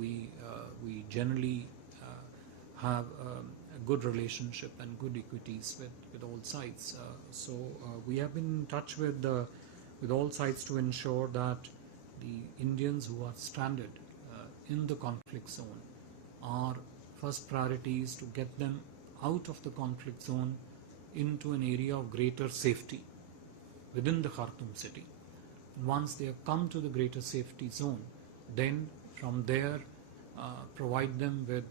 we generally have a good relationship and good equities with all sides. So we have been in touch with all sides to ensure that the Indians who are stranded in the conflict zone, our first priority is to get them out of the conflict zone into an area of greater safety within the Khartoum city. Once they have come to the greater safety zone, then from there provide them with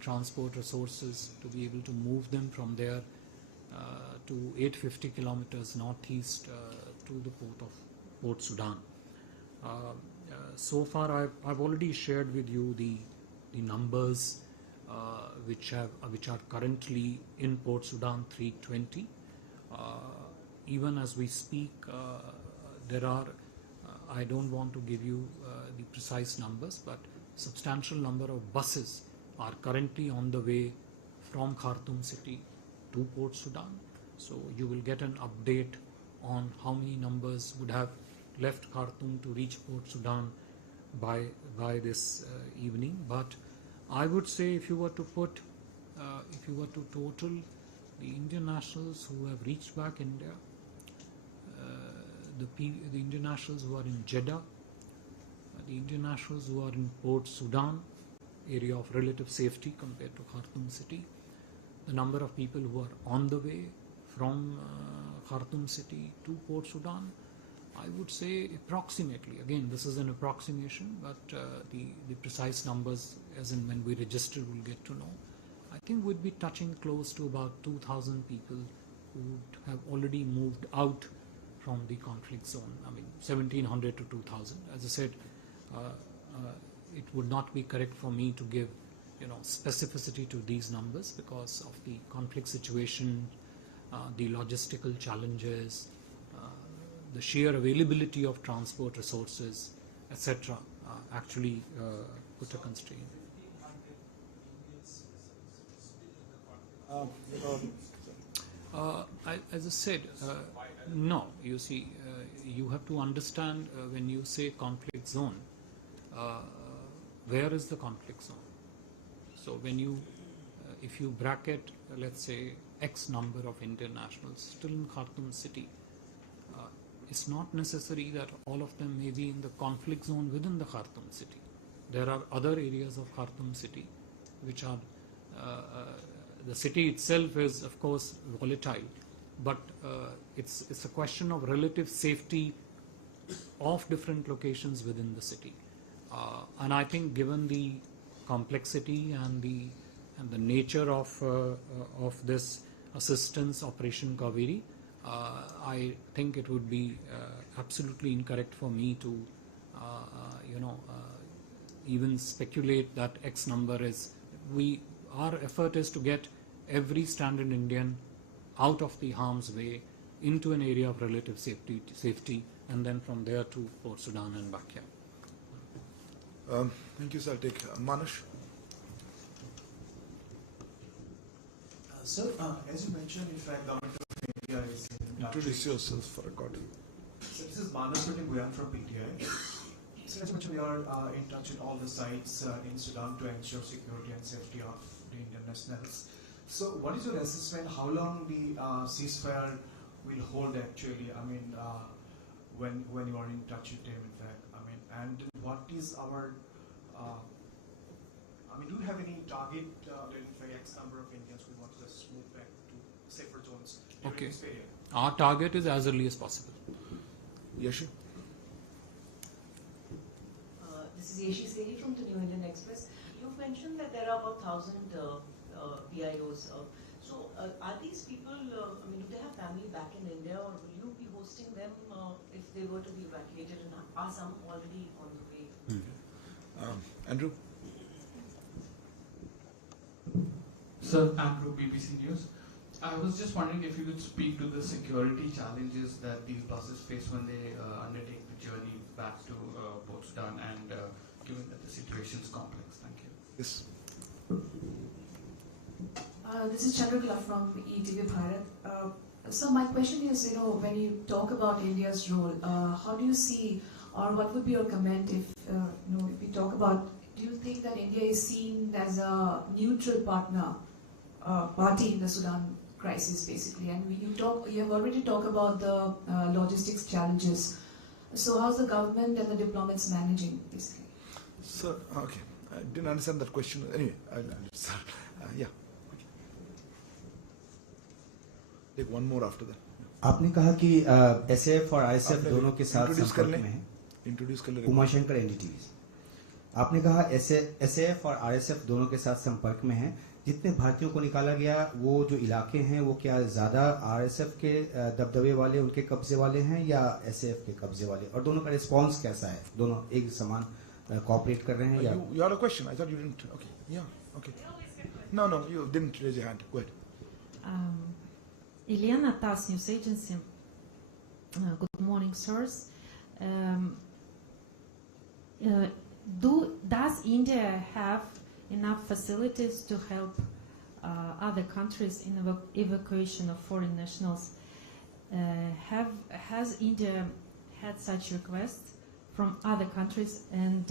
transport resources to be able to move them from there to 850 kilometers northeast to the port of Port Sudan. So far I've already shared with you the numbers which are currently in Port Sudan, 320. Even as we speak, there are, I don't want to give you the precise numbers, but substantial number of buses are currently on the way from Khartoum city to Port Sudan. So you will get an update on how many numbers would have left Khartoum to reach Port Sudan by this evening. But I would say if you were to total the Indian nationals who have reached back India, the Indian nationals who are in Jeddah, the Indian nationals who are in Port Sudan, area of relative safety compared to Khartoum city, the number of people who are on the way from Khartoum city to Port Sudan, I would say approximately, again this is an approximation, but the precise numbers as in when we register we'll get to know. I think we'd be touching close to about 2,000 people who would have already moved out from the conflict zone. I mean 1,700 to 2,000. As I said, it would not be correct for me to give specificity to these numbers because of the conflict situation, the logistical challenges, the sheer availability of transport resources, etc. Actually put a constraint. As I said, no. You see, you have to understand when you say conflict zone, where is the conflict zone? So when you, if you bracket, let's say, X number of Indian nationals still in Khartoum city, it's not necessary that all of them may be in the conflict zone within the Khartoum city. There are other areas of Khartoum city which are, the city itself is of course volatile, but it's a question of relative safety of different locations within the city. And I think given the complexity and the nature of this assistance Operation Kaveri, I think it would be absolutely incorrect for me to even speculate that X number is. Our effort is to get every stranded Indian out of the harm's way into an area of relative safety, and then from there to Port Sudan and back here. Thank you, sir. I'll take Manush. Sir, as you mentioned, in fact, government of India is introduce yourself for recording. So this is Manush from PTI. So as you mentioned, we are in touch with all the sites in Sudan to ensure security and safety of the Indian nationals. So what is your assessment? How long the ceasefire will hold actually? I mean, when you are in touch with them, in fact. I mean, and what is our do you have any target to identify X number of Indians who want to just move back to safer zones during this period? Our target is as early as possible. Yashi? This is Yeshi Seri from the New Indian Express. You've mentioned that there are about 1,000 BIOs. So are these people, do they have family back in India, or will you be hosting them if they were to be evacuated, and are some already on the way? Andrew? Sir, Andrew, BBC News. I was just wondering if you could speak to the security challenges that these buses face when they undertake the journey back to Port Sudan, and given that the situation is complex. Thank you. Yes. This is Chandrakala from BtV&x. So my question is, when you talk about India's role, how do you see, or what would be your comment if if we talk about, do you think that India is seen as a neutral party in the Sudan crisis, basically? And you have already talked about the logistics challenges. So how's the government and the diplomats managing, basically? Sir, okay. I didn't understand that question. Anyway, sir, yeah. Okay. Take one more after that. आपने कहा कि SF और ISF दोनों के साथ संपर्क में हैं। इंट्रोड्यूस कर ले। उमाशंकर एनडीटीवी। आपने कहा एसएफ और आईएसएफ दोनों के साथ संपर्क में हैं। जितने भारतीयों को निकाला गया, वो जो इलाके हैं वो क्या ज्यादा आरएसएफ के दबदबे वाले, उनके कब्जे वाले हैं या एसएफ के कब्जे वाले, और दोनों का रिस्पांस कैसा है? दोनों एक समान कोऑपरेट कर रहे हैं या? You had a question. I thought you didn't. Okay. Yeah. Okay. No, you didn't raise your hand. Go ahead. Eliana TASS News Agency. Good morning, sirs. Does India have enough facilities to help other countries in evacuation of foreign nationals? Has India had such requests from other countries, and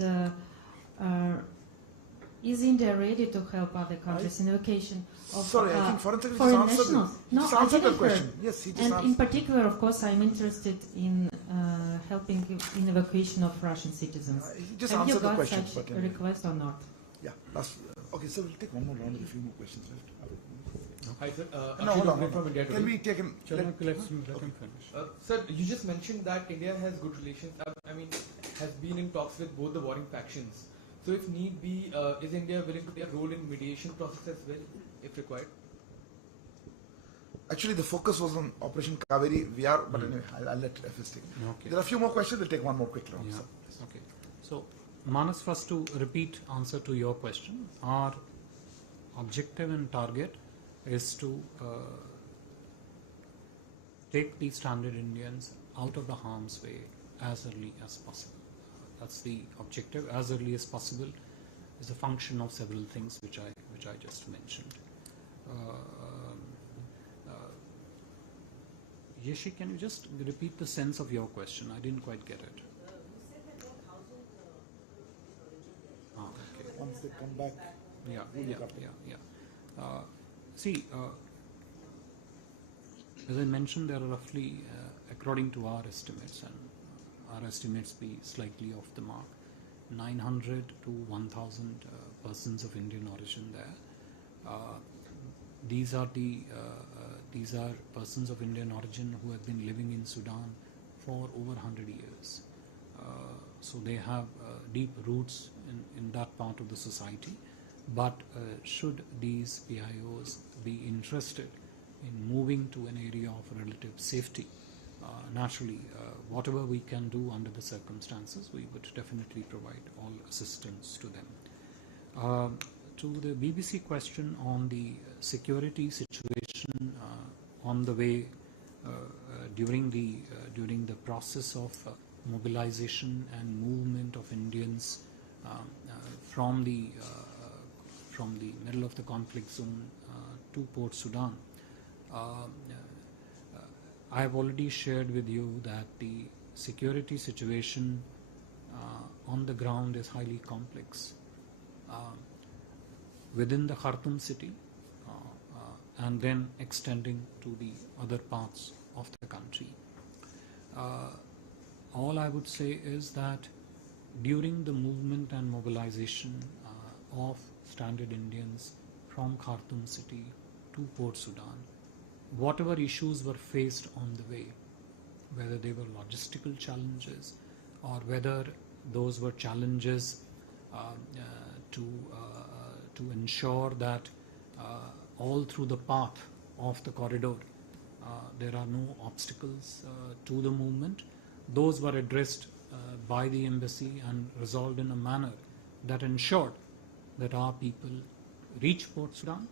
is India ready to help other countries in evacuation of Sorry, I think Foreign Secretary foreign just answered nationals? it. He just answered that question. Yes, he just And answered. in particular, of course, I'm interested in helping in evacuation of Russian citizens. He just Have you answered the got question. such But a request or not? yeah. Okay, so we'll take one more round with a few more questions left. Hi, sir. No, hold on. From India Can we take him? Let him finish. Sir, you just mentioned that India has good relations. Has been in talks with both the warring factions. So, if need be, is India willing to take a role in mediation process as well, if required? Actually, the focus was on Operation Kaveri. But anyway, I'll let FS take. Okay. There are a few more questions. We'll take one more quick round. Yeah. sir. Okay. So, Manas, first to repeat answer to your question, our objective and target is to take the stranded Indians out of the harm's way as early as possible. That's the objective. As early as possible is a function of several things which I just mentioned. Yeshi, can you just repeat the sense of your question? I didn't quite get it. You said that there are 1,000 Okay. Once they come back, Yeah. See, as I mentioned, there are roughly, according to our estimates, and our estimates be slightly off the mark, 900 to 1,000 persons of Indian origin there. These are persons of Indian origin who have been living in Sudan for over 100 years. So they have deep roots in that part of the society. But should these PIOs be interested in moving to an area of relative safety, naturally, whatever we can do under the circumstances, we would definitely provide all assistance to them. To the BBC question on the security situation on the way during the process of mobilization and movement of Indians from the middle of the conflict zone to Port Sudan. I have already shared with you that the security situation on the ground is highly complex. Within the Khartoum city and then extending to the other parts of the country. All I would say is that during the movement and mobilization of stranded Indians from Khartoum city to Port Sudan, whatever issues were faced on the way, whether they were logistical challenges or whether those were challenges to ensure that all through the path of the corridor there are no obstacles to the movement, those were addressed by the embassy and resolved in a manner that ensured that our people reach Port Sudan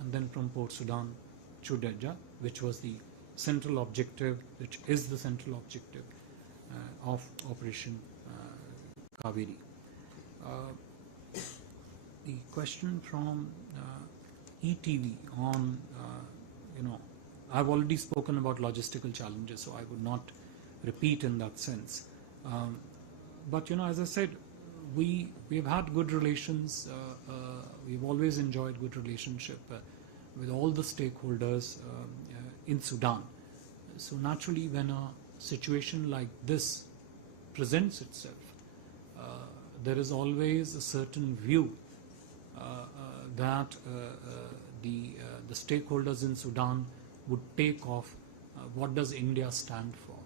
and then from Port Sudan to Deja, which was the central objective, which is the central objective of Operation Kaveri. The question from ETV on, I've already spoken about logistical challenges, so I would not repeat in that sense. But as I said, we've had good relations. We've always enjoyed good relationship with all the stakeholders in Sudan. So naturally, when a situation like this presents itself, there is always a certain view that the stakeholders in Sudan would take of what does India stand for,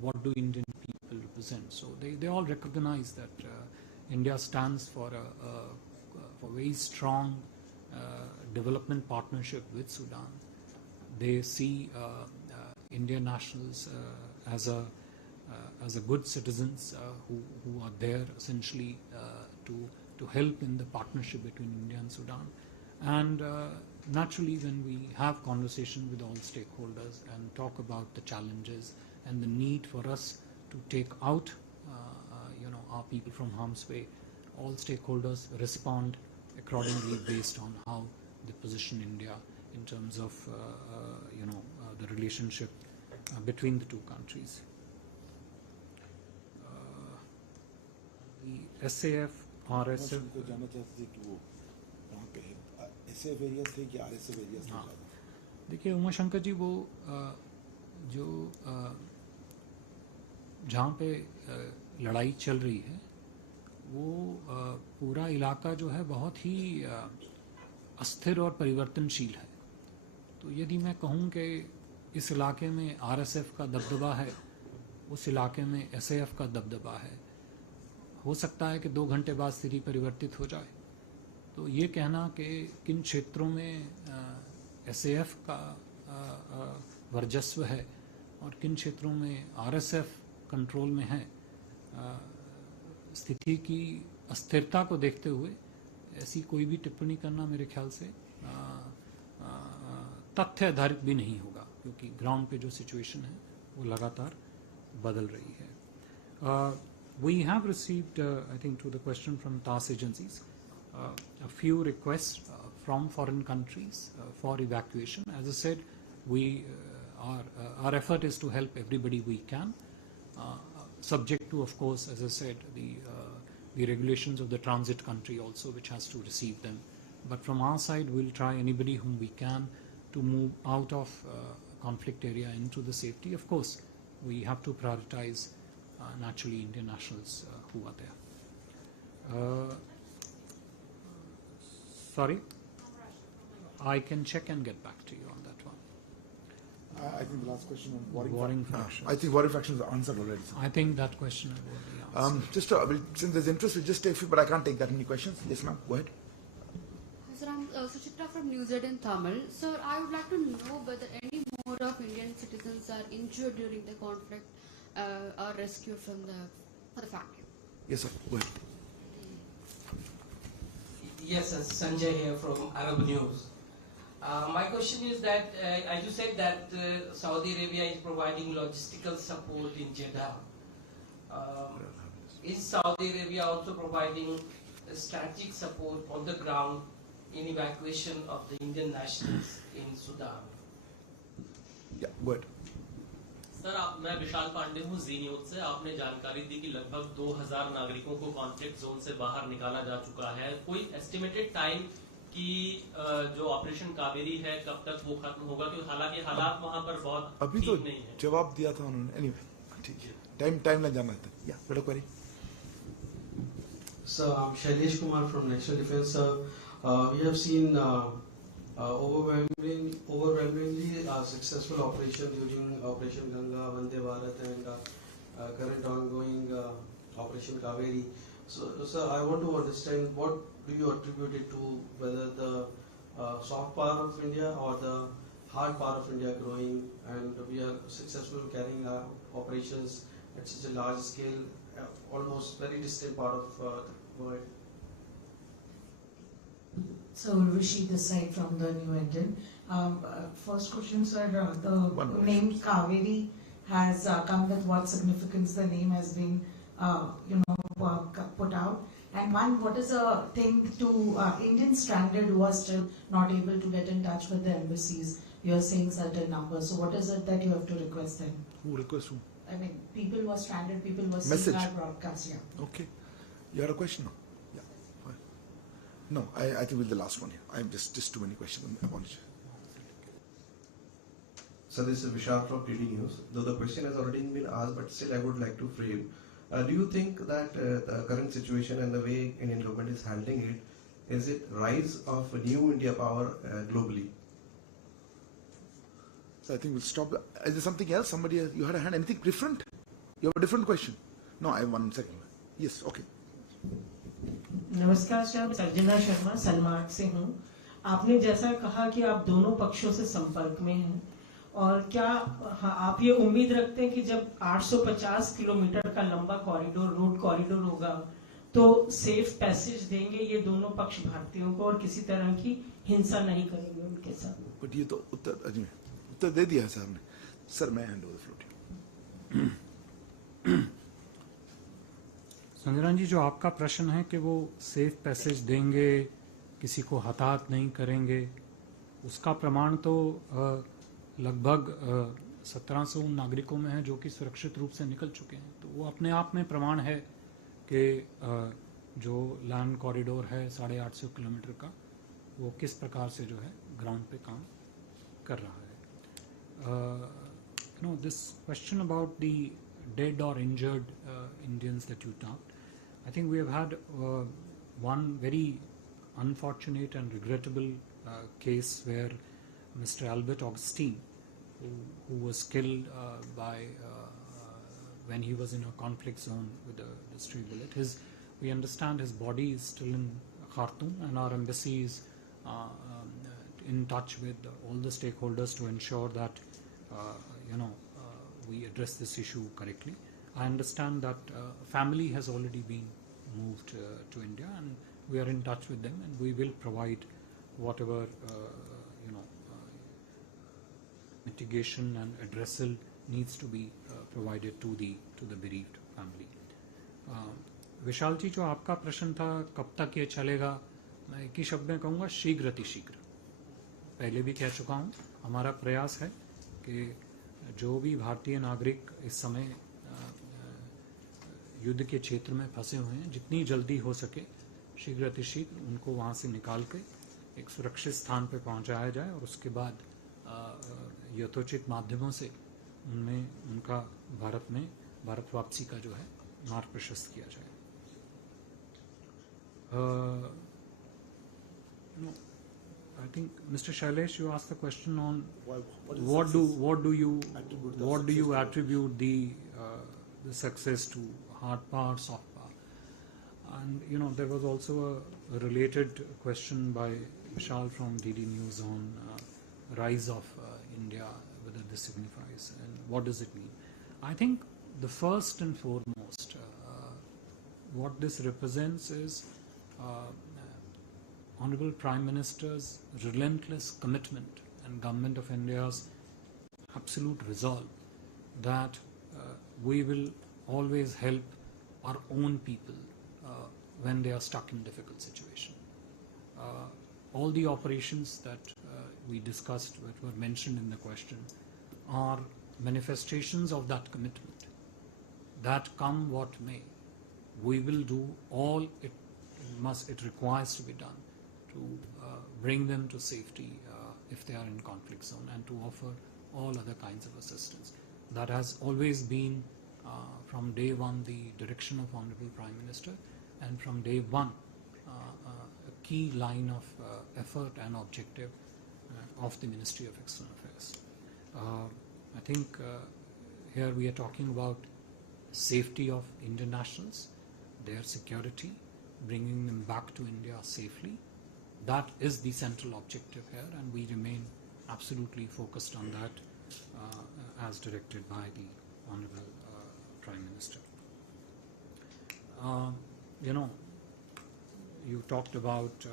what do Indian people represent. So they all recognize that India stands for a very strong development partnership with Sudan. They see Indian nationals as a good citizens who are there essentially to help in the partnership between India and Sudan. And naturally, when we have conversation with all stakeholders and talk about the challenges and the need for us to take out our people from harm's way, all stakeholders respond accordingly based on how they position India in terms of the relationship between the two countries. The SAF, RSF. को जानना चाहते थे कि वो वहाँ पे SF areas थे कि RSF एरियाज थे ज़्यादा? देखिए उमा शंकर जी, वो जो जहाँ पे लड़ाई चल रही है वो पूरा इलाका जो है बहुत ही अस्थिर और परिवर्तनशील है. तो यदि मैं कहूँ कि इस इलाके में RSF का दबदबा है, उस इलाके में SAF का दबदबा है, हो सकता है कि 2 घंटे बाद स्थिति परिवर्तित हो जाए. तो ये कहना कि किन क्षेत्रों में SAF का वर्चस्व है और किन क्षेत्रों में RSF कंट्रोल में है, स्थिति की अस्थिरता को देखते हुए ऐसी कोई भी टिप्पणी करना मेरे ख्याल से तथ्य आधारित भी नहीं होगा, क्योंकि ग्राउंड पे जो सिचुएशन है वो लगातार बदल रही है. We have received, I think, to the question from TASS agencies, a few requests from foreign countries for evacuation. As I said, our effort is to help everybody we can, subject to, of course, as I said, the regulations of the transit country also, which has to receive them. But from our side, we'll try anybody whom we can to move out of conflict area into the safety. Of course, we have to prioritize naturally Indian nationals who are there. Sorry? I can check and get back to you on that one. I think the last question on Warring fractions. I think warring fractions are answered already. I think that question I've already answered. Since there's interest, we'll just take a few, but I can't take that many questions. Yes, ma'am. Go ahead. Sir, I'm Suchitra from News in Tamil. Sir, I would like to know whether any more of Indian citizens are injured during the conflict or rescued from the factory. Yes, sir. Go ahead. Yes, sir. Sanjay here from Arab News. My question is that, as you said that Saudi Arabia is providing logistical support in Jeddah. Is Saudi Arabia also providing strategic support on the ground in evacuation of the Indian nationals in Sudan? Yeah, go ahead. Sir मैं विशाल पांडे हूँ जी news से. आपने जानकारी दी कि लगभग 2000 नागरिकों को conflict zone से बाहर निकाला जा चुका है. कोई एस्टिमेटेड टाइम कि जो ऑपरेशन कावेरी है कब तक वो खत्म होगा, क्योंकि हालांकि हालात वहाँ पर बहुत अभी ठीक तो नहीं है. जवाब दिया था उन्होंने. Anyway, ठीक है. टाइम ना जाना था. Yeah, better query. So I'm Shailesh Kumar from National Defense. We have seen overwhelmingly successful operation during Operation Ganga, Vande Bharat, and current ongoing Operation Kaveri. So, sir, I want to understand what do you attribute it to, whether the soft power of India or the hard power of India growing, and we are successful carrying out operations at such a large scale, almost very distant part of the world. So Rishi this side from the New Indian. First question, sir. The name Kaveri has come with what significance the name has been, put out. And one, what is the thing to Indians stranded who are still not able to get in touch with the embassies? You are saying certain numbers. So what is it that you have to request them? Who request who? I mean, people who are stranded, people who are seeing our broadcast. Yeah. Okay. You had a question? No? Yeah. Fine. No, I think we'll the last one here. I'm just too many questions. Apologies. So this is Vishal from TD News. Though the question has already been asked, but still I would like to frame. Do you think that the current situation and the way Indian government is handling it, is it rise of a new India power globally? So I think we'll stop. Is there something else? Somebody, you had a hand? Anything different? You have a different question? No, I have 1 second. Yes, okay. नमस्कार sir, सर्जना शर्मा सलमार्ट से हूँ। आपने जैसा कहा कि आप दोनों पक्षों से संपर्क में हैं, और क्या आप ये उम्मीद रखते हैं कि जब 850 किलोमीटर का लंबा कॉरिडोर, रोड कॉरिडोर होगा, तो सेफ पैसेज देंगे ये दोनों पक्ष भारतीयों को और किसी तरह की हिंसा नहीं करेंगे उनके साथ? बट ये तो उत्तर दे दिया है सर ने। सर मैं hand over floor. Sanjay ji, जो आपका प्रश्न है कि वो सेफ पैसेज देंगे, किसी को हताहत नहीं करेंगे, उसका प्रमाण तो लगभग 1700 उन नागरिकों में है जो कि सुरक्षित रूप से निकल चुके हैं। तो वो अपने आप में प्रमाण है कि जो लैंड कॉरिडोर है 850 किलोमीटर का, वो किस प्रकार से जो है ग्राउंड पे काम कर रहा है। This question about the dead or injured Indians that you talked, I think we have had one very unfortunate and regrettable case where Mr. Albert Augustine, who was killed when he was in a conflict zone with a stray bullet. We understand his body is still in Khartoum, and our embassy is in touch with all the stakeholders to ensure that we address this issue correctly. I understand that family has already been moved to India, and we are in touch with them, and we will provide whatever mitigation and addressal needs to be provided to the bereaved family. विशाल जी, जो आपका प्रश्न था कब तक ये चलेगा, मैं एक ही शब्द में कहूँगा, शीघ्र अतिशीघ्र। पहले भी कह चुका हूँ, हमारा प्रयास है कि जो भी भारतीय नागरिक इस समय युद्ध के क्षेत्र में फंसे हुए हैं, जितनी जल्दी हो सके शीघ्र अतिशीघ्र उनको वहाँ से निकाल के एक सुरक्षित स्थान पर पहुँचाया जाए, और उसके बाद यथोचित माध्यमों से उनका भारत वापसी का जो है मार्ग प्रशस्त किया जाए। I think Mr. Shailesh, you asked the question on what do you attribute the success to: hard power, soft power? And there was also a related question by Vishal from DD News on rise of India, whether this signifies and what does it mean. I think the first and foremost, what this represents is Honorable Prime Minister's relentless commitment and Government of India's absolute resolve that we will always help our own people when they are stuck in difficult situation. All the operations that we discussed, that were mentioned in the question, are manifestations of that commitment, that come what may, we will do all it requires to be done to bring them to safety if they are in conflict zone, and to offer all other kinds of assistance. That has always been from day one the direction of Honorable Prime Minister, and from day one a key line of effort and objective of the Ministry of External Affairs. I think here we are talking about safety of Indian nationals, their security, bringing them back to India safely. That is the central objective here, and we remain absolutely focused on that as directed by the Honorable Prime Minister. You talked about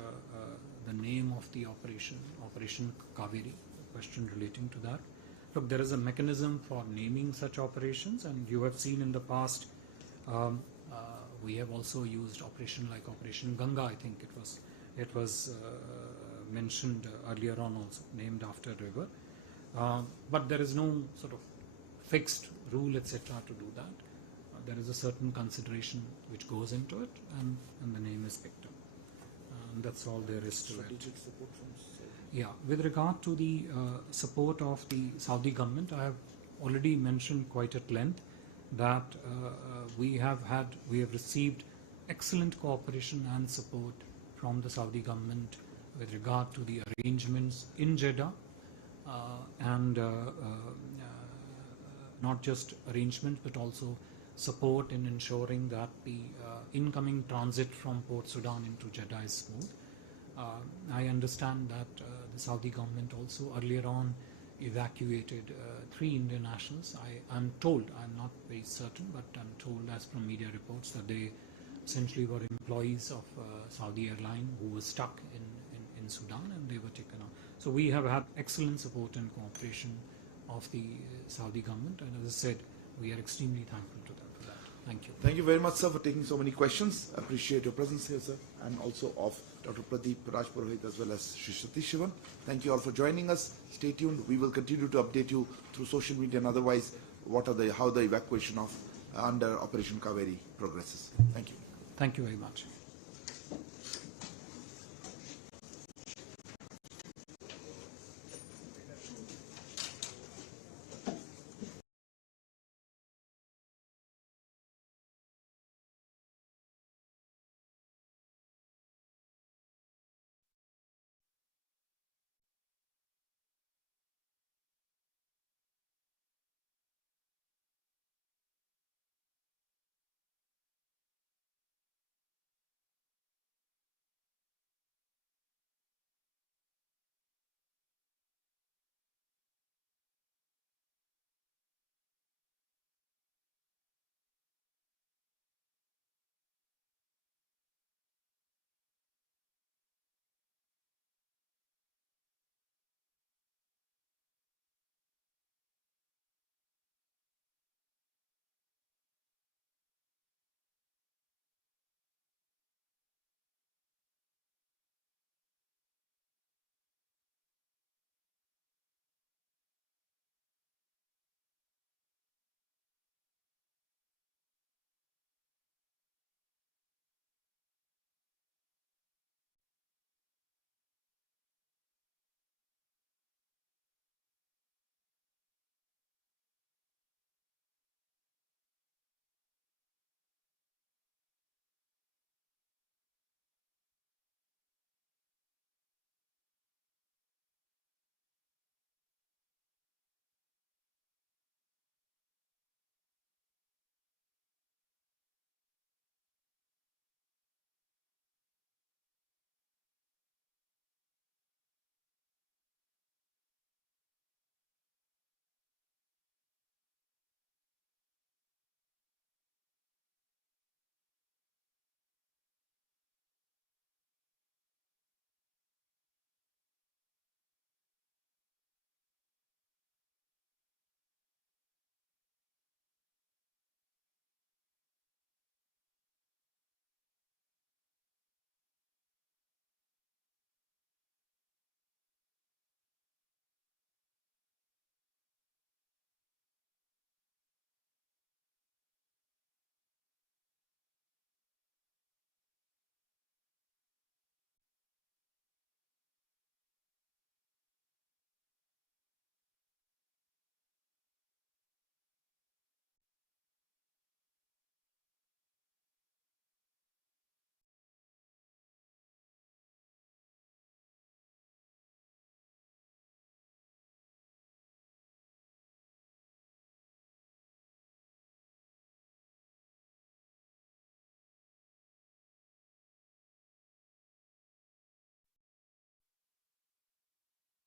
the name of the operation, Operation Kaveri, a question relating to that. Look, there is a mechanism for naming such operations, and you have seen in the past we have also used operation like Operation Ganga. I think it was mentioned earlier on, also named after a river. But there is no sort of fixed rule, etc., to do that. there is a certain consideration which goes into it, and the name is picked up. And that's all there is to it. Yeah, with regard to the support of the Saudi government, I have already mentioned quite at length that we have received excellent cooperation and support from the Saudi government with regard to the arrangements in Jeddah, and not just arrangement but also support in ensuring that the incoming transit from Port Sudan into Jeddah is smooth. I understand that the Saudi government also earlier on evacuated 3 Indian nationals. I'm told, I'm not very certain, but I'm told as from media reports that they essentially were employees of Saudi airline who were stuck in Sudan, and they were taken out. So we have had excellent support and cooperation of the Saudi government, and as I said, we are extremely thankful to them for that. Thank you. Thank you very much, sir, for taking so many questions. I appreciate your presence here, sir, and also of Dr. Pradeep Rajpurohit as well as Shri Satish Shivan. Thank you all for joining us. Stay tuned. We will continue to update you through social media and otherwise how the evacuation of under Operation Kaveri progresses. Thank you. Thank you very much.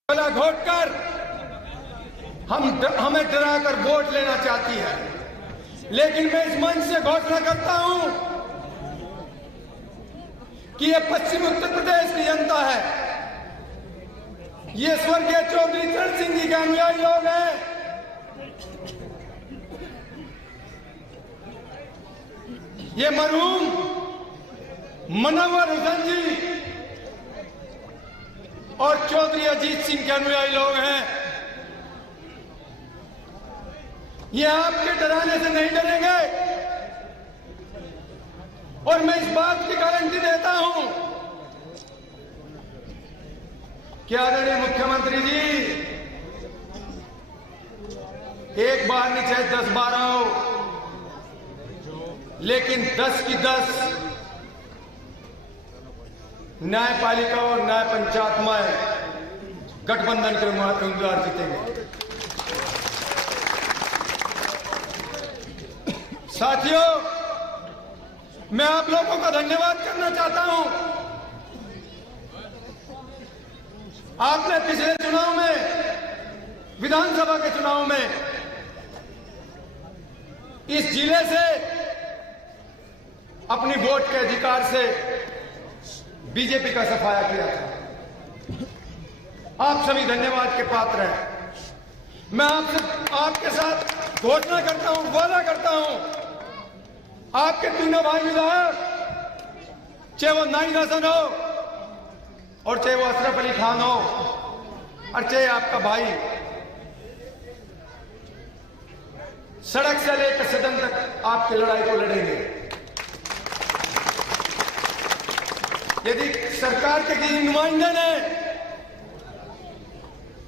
गला घोटकर हमें डराकर vote लेना चाहती है, लेकिन मैं इस मंच से घोषणा करता हूं कि ये पश्चिम उत्तर प्रदेश की जनता है, ये स्वर्गीय चौधरी चरण सिंह जी के अनुयायी लोग हैं। ये मरहूम मनव्वर हुसैन जी और चौधरी अजीत सिंह के अनुयायी लोग हैं। ये आपके डराने से नहीं डरेंगे, और मैं इस बात की गारंटी देता हूं कि आदरणीय मुख्यमंत्री जी, एक बार नहीं चाहे 10 बार आओ, लेकिन 10 की 10 न्यायपालिका और न्याय पंचायत में गठबंधन के उम्मीदवार जीतेंगे। साथियों, मैं आप लोगों का धन्यवाद करना चाहता हूं। आपने पिछले चुनाव में, विधानसभा के चुनाव में, इस जिले से अपनी वोट के अधिकार से बीजेपी का सफाया किया था। आप सभी धन्यवाद के पात्र हैं। मैं आपके साथ घोषणा करता हूं, वादा करता हूं, आपके तीनों भाई विधायक, चाहे वो नाइम हसन हो और चाहे वो अशरफ अली खान हो और चाहे आपका भाई, सड़क से लेकर सदन तक आपकी लड़ाई को लड़ेंगे। यदि सरकार के किसी नुमाइंदे ने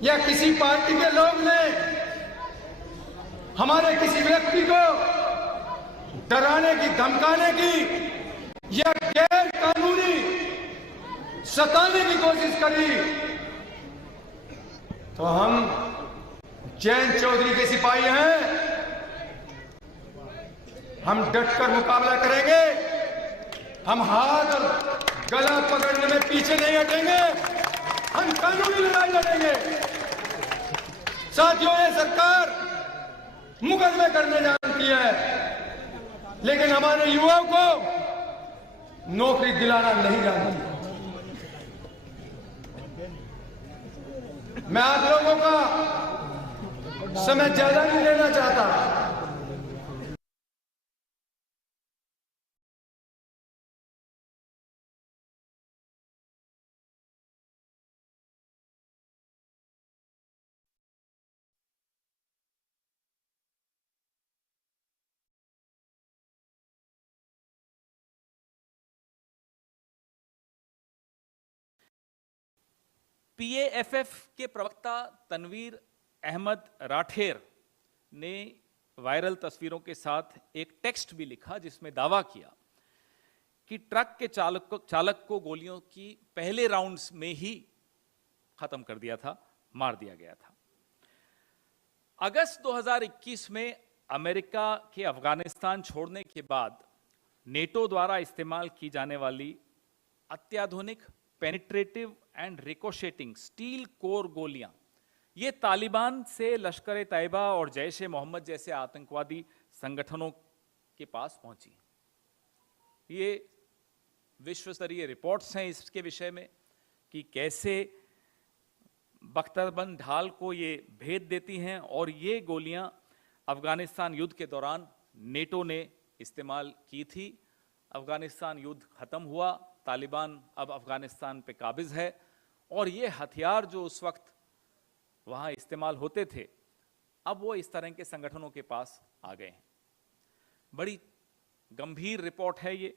या किसी पार्टी के लोग ने हमारे किसी व्यक्ति को डराने की, धमकाने की या गैर कानूनी सताने की कोशिश करी, तो हम जैन चौधरी के सिपाही हैं, हम डटकर मुकाबला करेंगे। हम हाथ और गला पकड़ने में पीछे नहीं हटेंगे, हम कानूनी लड़ाई लड़ेंगे। साथियों, ये सरकार मुकदमे करने जानती है, लेकिन हमारे युवाओं को नौकरी दिलाना नहीं जानती। मैं आप लोगों का समय ज्यादा नहीं लेना चाहता। पीएएफएफ के प्रवक्ता तनवीर अहमद राठेर ने वायरल तस्वीरों के साथ एक टेक्स्ट भी लिखा, जिसमें दावा किया कि ट्रक के चालक को गोलियों की पहले राउंड्स में ही खत्म कर दिया था, मार दिया गया था। अगस्त 2021 में अमेरिका के अफगानिस्तान छोड़ने के बाद नेटो द्वारा इस्तेमाल की जाने वाली अत्याधुनिक पेनिट्रेटिव एंड रिकोशेटिंग स्टील कोर गोलियां, ये तालिबान से लश्कर तैयबा और जैश ए मोहम्मद जैसे आतंकवादी संगठनों के पास पहुंची। ये विश्व स्तरीय रिपोर्ट्स हैं इसके विषय में कि कैसे बख्तरबंद ढाल को ये भेद देती हैं, और ये गोलियां अफगानिस्तान युद्ध के दौरान नेटो ने इस्तेमाल की थी। अफगानिस्तान युद्ध खत्म हुआ, तालिबान अब अफगानिस्तान पे काबिज है, और ये हथियार जो उस वक्त वहाँ इस्तेमाल होते थे, अब वो इस तरह के संगठनों के पास आ गए हैं। बड़ी गंभीर रिपोर्ट है ये।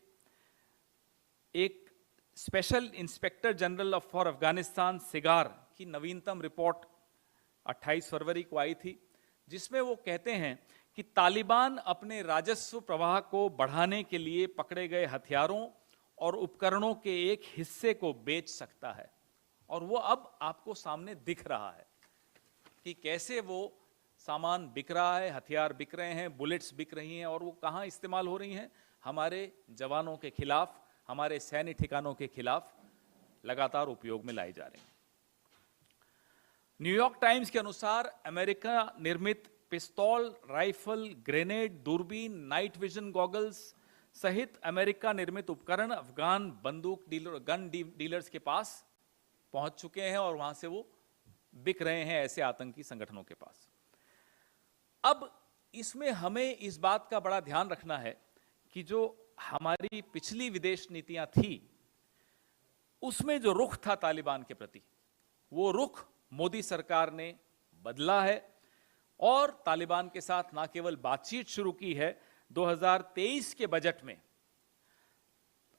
एक special inspector general for Afghanistan cigar की नवीनतम रिपोर्ट 28 फरवरी को आई थी, जिसमें वो कहते हैं कि तालिबान अपने राजस्व प्रवाह को बढ़ाने के लिए पकड़े गए हथियारों और उपकरणों के एक हिस्से को बेच सकता है, और वो अब आपको सामने दिख रहा है कि कैसे वो सामान बिक रहा है, हथियार बिक रहे हैं, बुलेट्स बिक रही हैं, और वो कहाँ इस्तेमाल हो रही हैं? हमारे जवानों के खिलाफ, हमारे सैन्य ठिकानों के खिलाफ लगातार उपयोग में लाई जा रही हैं। न्यूयॉर्क टाइम्स के अनुसार अमेरिका निर्मित पिस्तौल, राइफल, ग्रेनेड, दूरबीन, नाइट विजन गॉगल्स सहित अमेरिका निर्मित उपकरण अफगान बंदूक गन डीलर्स के पास पहुंच चुके हैं, और वहां से वो बिक रहे हैं ऐसे आतंकी संगठनों के पास। अब इसमें हमें इस बात का बड़ा ध्यान रखना है कि जो हमारी पिछली विदेश नीतियां थी, उसमें जो रुख था तालिबान के प्रति, वो रुख मोदी सरकार ने बदला है, और तालिबान के साथ ना केवल बातचीत शुरू की है, 2023 के बजट में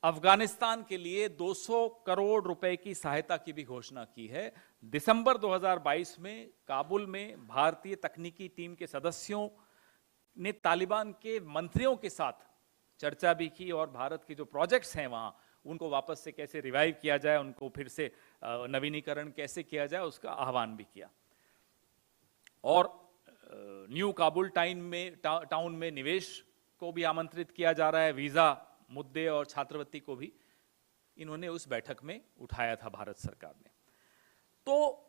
अफगानिस्तान के लिए 200 करोड़ रुपए की सहायता की भी घोषणा की है। दिसंबर 2022 में काबुल में भारतीय तकनीकी टीम के सदस्यों ने तालिबान के मंत्रियों के साथ चर्चा भी की और भारत के जो प्रोजेक्ट्स हैं वहां उनको वापस से कैसे रिवाइव किया जाए, उनको फिर से नवीनीकरण कैसे किया जाए, उसका आह्वान भी किया। और न्यू काबुल टाउन में निवेश को भी आमंत्रित किया जा रहा है। वीजा मुद्दे और छात्रवृत्ति को भी इन्होंने उस बैठक में उठाया था भारत सरकार ने। तो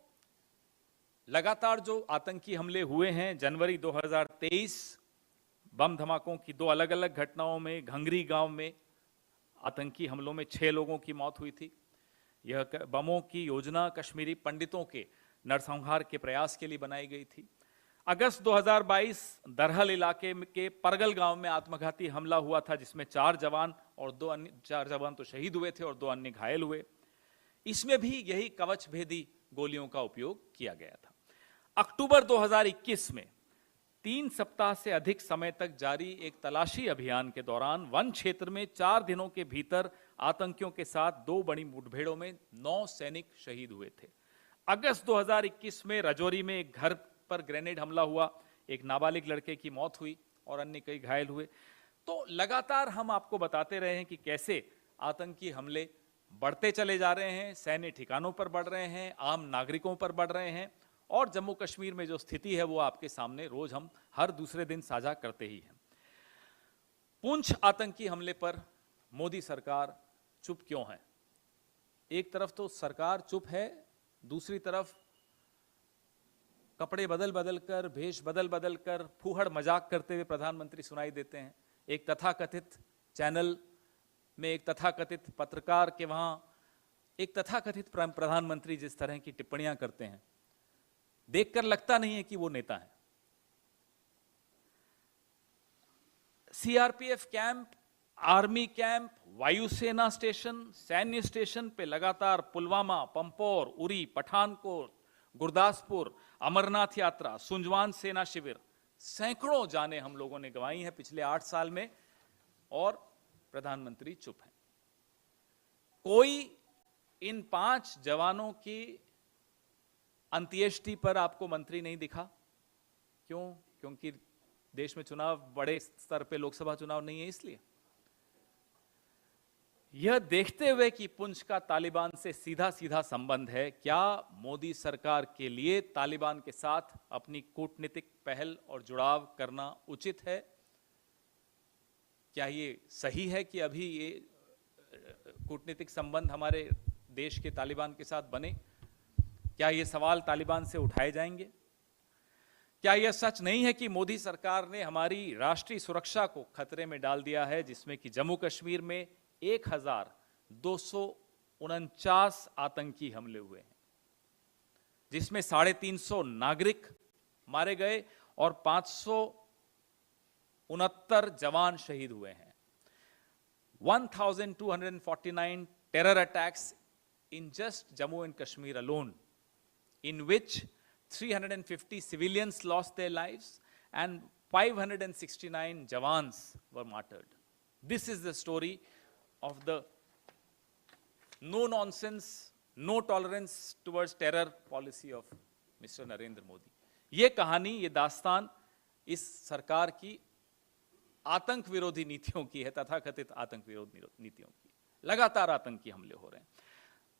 लगातार जो आतंकी हमले हुए हैं, जनवरी 2023 बम धमाकों की 2 अलग अलग घटनाओं में घंगरी गांव में आतंकी हमलों में 6 लोगों की मौत हुई थी। यह बमों की योजना कश्मीरी पंडितों के नरसंहार के प्रयास के लिए बनाई गई थी। अगस्त 2022 दरहल इलाके के परगल गांव में आत्मघाती हमला हुआ था, जिसमें 4 जवान और 4 जवान तो शहीद हुए थे और 2 अन्य घायल हुए। इसमें भी यही कवच भेदी गोलियों का उपयोग किया गया था। अक्टूबर 2021 में 3 सप्ताह से अधिक समय तक जारी एक तलाशी अभियान के दौरान वन क्षेत्र में 4 दिनों के भीतर आतंकियों के साथ 2 बड़ी मुठभेड़ों में 9 सैनिक शहीद हुए थे। अगस्त 2021 में राजौरी में एक घर पर ग्रेनेड हमला हुआ, एक नाबालिग लड़के की मौत हुई और अन्य कई घायल हुए। तो लगातार हम आपको बताते रहे हैं कि कैसे आतंकी हमले बढ़ते चले जा रहे हैं, सैन्य ठिकानों पर बढ़ रहे हैं, आम नागरिकों पर बढ़ रहे हैं और जम्मू कश्मीर में जो स्थिति है वो आपके सामने रोज हम हर दूसरे दिन साझा करते ही हैं। पुंछ आतंकी हमले पर मोदी सरकार चुप क्यों है? एक तरफ तो सरकार चुप है, दूसरी तरफ कपड़े बदल बदल कर, भेष बदल बदल कर, फूहड़ मजाक करते हुए प्रधानमंत्री सुनाई देते हैं। एक तथाकथित चैनल में एक तथाकथित पत्रकार के वहां एक तथाकथित प्रधानमंत्री जिस तरह की टिप्पणियां करते हैं, देखकर लगता नहीं है कि वो नेता है। सीआरपीएफ कैंप, आर्मी कैंप, वायुसेना स्टेशन, सैन्य स्टेशन पे लगातार पुलवामा, पंपोर, उरी, पठानकोट, गुरदासपुर, अमरनाथ यात्रा, सुंजवान सेना शिविर, सैकड़ों जानें हम लोगों ने गंवाई हैं पिछले 8 साल में और प्रधानमंत्री चुप हैं। कोई इन 5 जवानों की अंत्येष्टि पर आपको मंत्री नहीं दिखा। क्यों? क्योंकि देश में चुनाव, बड़े स्तर पे लोकसभा चुनाव नहीं है, इसलिए। यह देखते हुए कि पुंछ का तालिबान से सीधा सीधा संबंध है, क्या मोदी सरकार के लिए तालिबान के साथ अपनी कूटनीतिक पहल और जुड़ाव करना उचित है? क्या ये सही है कि अभी ये कूटनीतिक संबंध हमारे देश के तालिबान के साथ बने? क्या ये सवाल तालिबान से उठाए जाएंगे? क्या यह सच नहीं है कि मोदी सरकार ने हमारी राष्ट्रीय सुरक्षा को खतरे में डाल दिया है, जिसमें कि जम्मू कश्मीर में 1249 आतंकी हमले हुए हैं, जिसमें 350 नागरिक मारे गए और 569 जवान शहीद हुए हैं। 1249 terror attacks in just Jammu and Kashmir alone, in which 350 civilians lost their lives and 569 jawans were martyred. This is the story of the no-nonsense, no-tolerance towards terror policy of Mr. Narendra Modi. ये कहानी, ये दास्तान इस सरकार की आतंक विरोधी नीतियों की है, तथाकथित आतंक विरोधी नीतियों की। लगातार आतंकी हमले हो रहे हैं।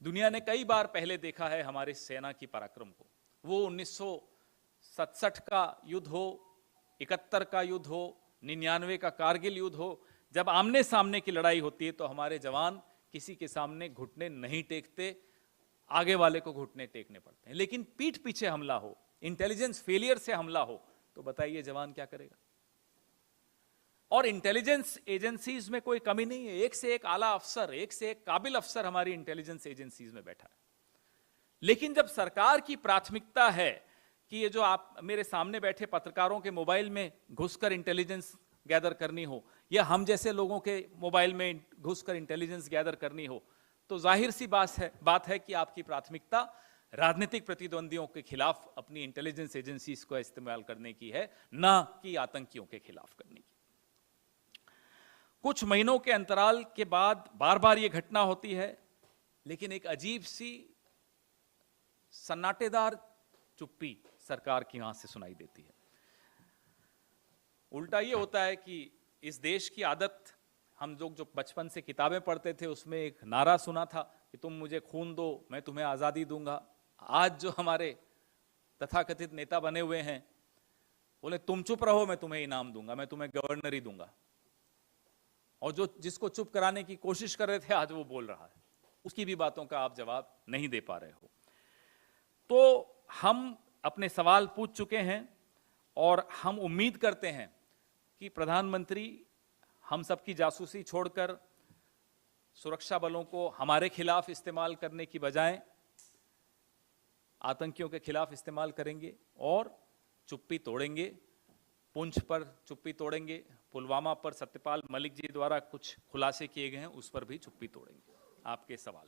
दुनिया ने कई बार पहले देखा है हमारी सेना की पराक्रम को। वो 1967 का युद्ध हो, 71 का युद्ध हो, 99 का कारगिल युद्ध हो, जब आमने सामने की लड़ाई होती है तो हमारे जवान किसी के सामने घुटने नहीं टेकते, आगे वाले को घुटने टेकने पड़ते हैं। लेकिन पीठ पीछे हमला हो, इंटेलिजेंस फेलियर से हमला हो, तो बताइए जवान क्या करेगा? और इंटेलिजेंस एजेंसीज में कोई कमी नहीं है, एक से एक आला अफसर, एक से एक काबिल अफसर हमारी इंटेलिजेंस एजेंसीज में बैठा है। लेकिन जब सरकार की प्राथमिकता है कि ये जो आप मेरे सामने बैठे पत्रकारों के मोबाइल में घुसकर इंटेलिजेंस गैदर करनी हो, या हम जैसे लोगों के मोबाइल में घुसकर इंटेलिजेंस गैदर करनी हो, तो जाहिर सी बात है कि आपकी प्राथमिकता राजनीतिक प्रतिद्वंदियों के खिलाफ अपनी इंटेलिजेंस एजेंसीज को इस्तेमाल करने की है, ना कि आतंकियों के खिलाफ करने की। कुछ महीनों के अंतराल के बाद बार बार ये घटना होती है, लेकिन एक अजीब सी सन्नाटेदार चुप्पी सरकार की यहां से सुनाई देती है। उल्टा ये होता है कि इस देश की आदत, हम लोग जो बचपन से किताबें पढ़ते थे उसमें एक नारा सुना था कि तुम मुझे खून दो मैं तुम्हें आजादी दूंगा। आज जो हमारे तथाकथित नेता बने हुए हैं बोले तुम चुप रहो मैं तुम्हें इनाम दूंगा, मैं तुम्हें गवर्नरी दूंगा। और जो जिसको चुप कराने की कोशिश कर रहे थे आज वो बोल रहा है, उसकी भी बातों का आप जवाब नहीं दे पा रहे हो। तो हम अपने सवाल पूछ चुके हैं और हम उम्मीद करते हैं कि प्रधानमंत्री हम सबकी जासूसी छोड़कर सुरक्षा बलों को हमारे खिलाफ इस्तेमाल करने की बजाय आतंकियों के खिलाफ इस्तेमाल करेंगे और चुप्पी तोड़ेंगे। पुंछ पर चुप्पी तोड़ेंगे, पुलवामा पर सत्यपाल मलिक जी द्वारा कुछ खुलासे किए गए हैं उस पर भी चुप्पी तोड़ेंगे। आपके सवाल।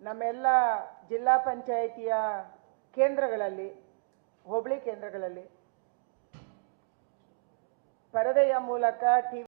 ನಮ್ಮೆಲ್ಲ ಜಿಲ್ಲಾ ಪಂಚಾಯಿತಿಯ ಕೇಂದ್ರಗಳಲ್ಲಿ, ಹೋಬಳಿ ಕೇಂದ್ರಗಳಲ್ಲಿ ಪರದೆಯ ಮೂಲಕ ಟಿ